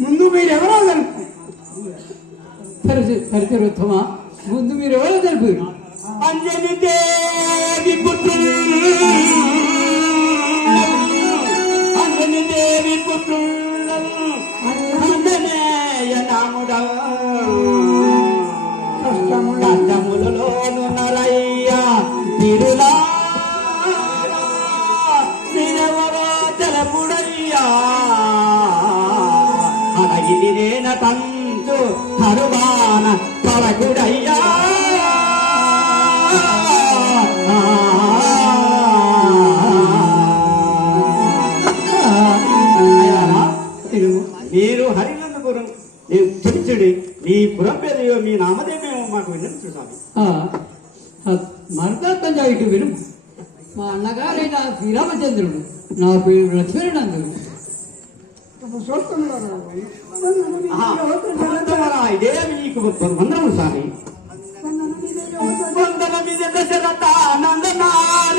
ముందు మీరెవరో సరిచరుత్తమా ముందు మీరెవరో తెలుపు. అంజని దేవి పుత్రులు, అంజని దేవి పుత్రులు, అంజనేయ నాముడ కష్టములలోను నరయ్య తిరులా మీరెవరో తెలపుడయ్యా అడగిది నేన తంతు హరువాన పలకుడయ్యా మీరు హరినందుపురం చెడిచెడి మీ పురం పేరు మీ నామదేమేమో మాకు విన్నది చూసాము. మరదార్థంగా ఇటు విను. మా అన్నగారైన శ్రీరామచంద్రుడు, నా పేరు లక్ష్మణుడు. ఇదేమి నీకు వందనము స్వామి. వందన మీద దశరథ నందనాల